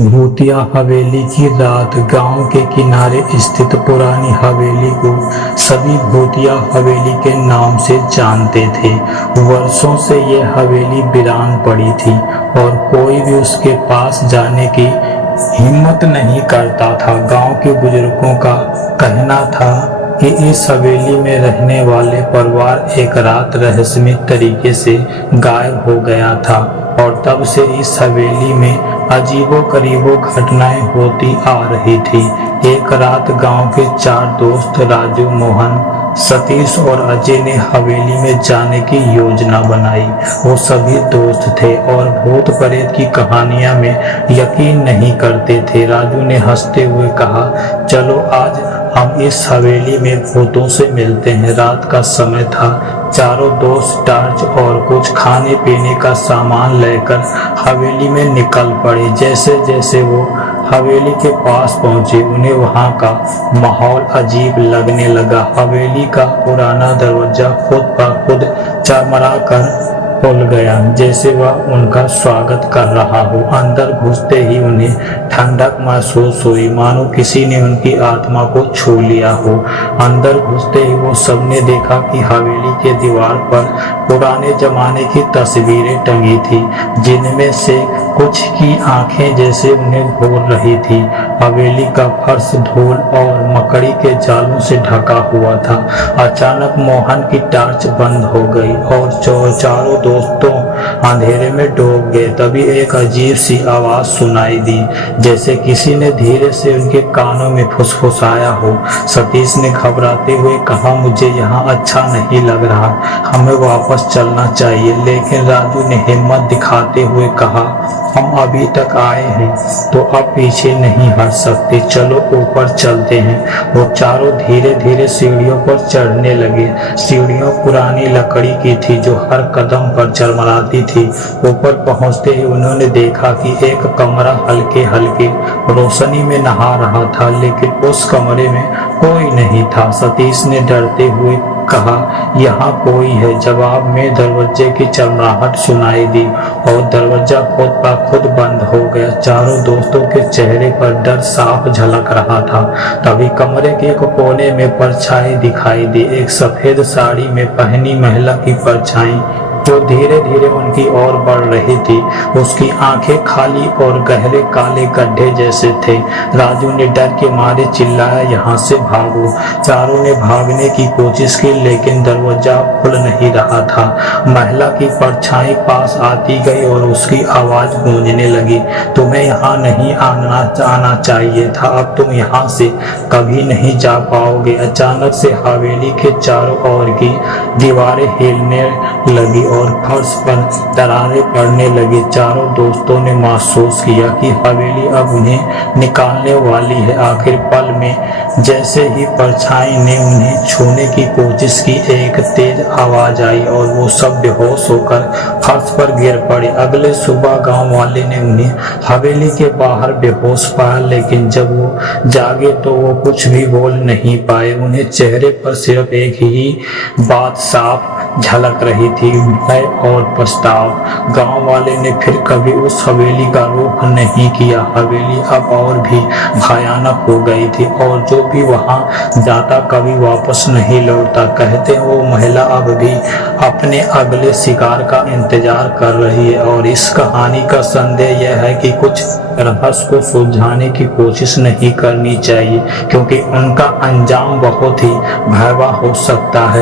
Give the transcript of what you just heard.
भूतिया हवेली की रात। गांव के किनारे स्थित पुरानी हवेली को सभी भूतिया हवेली के नाम से जानते थे। वर्षों से यह हवेली वीरान पड़ी थी और कोई भी उसके पास जाने की हिम्मत नहीं करता था। गांव के बुजुर्गों का कहना था कि इस हवेली में रहने वाले परिवार एक रात रहस्यमय तरीके से गायब हो गया था और तब से इस हवेली में अजीबो करीबो घटनाएं होती आ रही थी। एक रात गांव के 4 दोस्त राजू, मोहन, सतीश और अजय ने हवेली में जाने की योजना बनाई। वो सभी दोस्त थे और भूत प्रेत की कहानियां में यकीन नहीं करते थे। राजू ने हंसते हुए कहा, चलो आज हम इस हवेली में भूतों से मिलते हैं। रात का समय था। चारों दोस्त टॉर्च और कुछ खाने पीने का सामान लेकर हवेली में निकल पड़े। जैसे जैसे वो हवेली के पास पहुंचे उन्हें वहां का माहौल अजीब लगने लगा। हवेली का पुराना दरवाजा खुद ब खुद चरमरा कर खुल गया, जैसे वह उनका स्वागत कर रहा हो। अंदर घुसते ही उन्हें ठंडक महसूस हुई, मानो किसी ने उनकी आत्मा को छू लिया हो। अंदर घुसते ही वो सबने देखा कि हवेली के दीवार पर पुराने जमाने की तस्वीरें टंगी थी, जिनमें से कुछ की आंखें जैसे उन्हें घूर रही थी। हवेली का फर्श धूल और मकड़ी के जालों से ढका हुआ था। अचानक मोहन की टॉर्च बंद हो गई और चारों दोस्तों अंधेरे में डूब गए। तभी एक अजीब सी आवाज सुनाई दी, जैसे किसी ने धीरे से उनके कानों में फुसफुसाया हो। सतीश ने घबराते हुए कहा, मुझे यहाँ अच्छा नहीं लग रहा, हमें वापस चलना चाहिए। लेकिन राजू ने हिम्मत दिखाते हुए कहा, हम अभी तक आए हैं तो अब पीछे नहीं हट सकते, चलो ऊपर चलते हैं। वो चारों धीरे धीरे सीढ़ियों पर चढ़ने लगे। सीढ़ियां पुरानी लकड़ी की थी जो हर कदम पर चरमराती थी। ऊपर पहुंचते ही उन्होंने देखा कि एक कमरा हल्के हल्के रोशनी में नहा रहा था, लेकिन उस कमरे में कोई नहीं था। सतीश ने डरते हुए कहा, यहाँ कोई है। जवाब में दरवाजे की चरमराहट सुनाई दी और दरवाजा खुद ब खुद बंद हो गया। चारों दोस्तों के चेहरे पर डर साफ झलक रहा था। तभी कमरे के एक कोने में परछाई दिखाई दी, एक सफेद साड़ी में पहनी महिला की परछाई जो धीरे धीरे उनकी ओर बढ़ रही थी। उसकी आंखें खाली और गहरे काले गड्ढे जैसे थे। राजू ने डर के मारे चिल्लाया, यहाँ से भागो। चारों ने भागने की कोशिश की, लेकिन दरवाजा खुल नहीं रहा था। महिला की परछाई पास आती गई और उसकी आवाज गूंजने लगी, तुम्हें यहाँ नहीं आना चाहिए था, अब तुम यहाँ से कभी नहीं जा पाओगे। अचानक से हवेली के चारों ओर की दीवारें हिलने लगी और फर्श पर दरारें पड़ने लगी। चारों दोस्तों ने महसूस किया कि हवेली अब उन्हें निकालने वाली है। आखिर पल में जैसे ही परछाई ने उन्हें छूने की कोशिश की, एक तेज आवाज आई और वो सब बेहोश होकर फर्श पर गिर पड़े। अगले सुबह गांव वाले ने उन्हें हवेली के बाहर बेहोश पाया, लेकिन जब वो जागे तो वो कुछ भी बोल नहीं पाए। उन्हें चेहरे पर सिर्फ एक ही बात साफ झलक रही थी, भय और पछताव। गांव वाले ने फिर कभी उस हवेली का रुख नहीं किया। हवेली अब और भी भयानक हो गई थी और जो भी वहां जाता कभी वापस नहीं लौटता। कहते हैं वो महिला अब भी अपने अगले शिकार का इंतजार कर रही है। और इस कहानी का संदेश यह है कि कुछ रहस्य को सुलझाने की कोशिश नहीं करनी चाहिए, क्योंकि उनका अंजाम बहुत ही भयावह हो सकता है।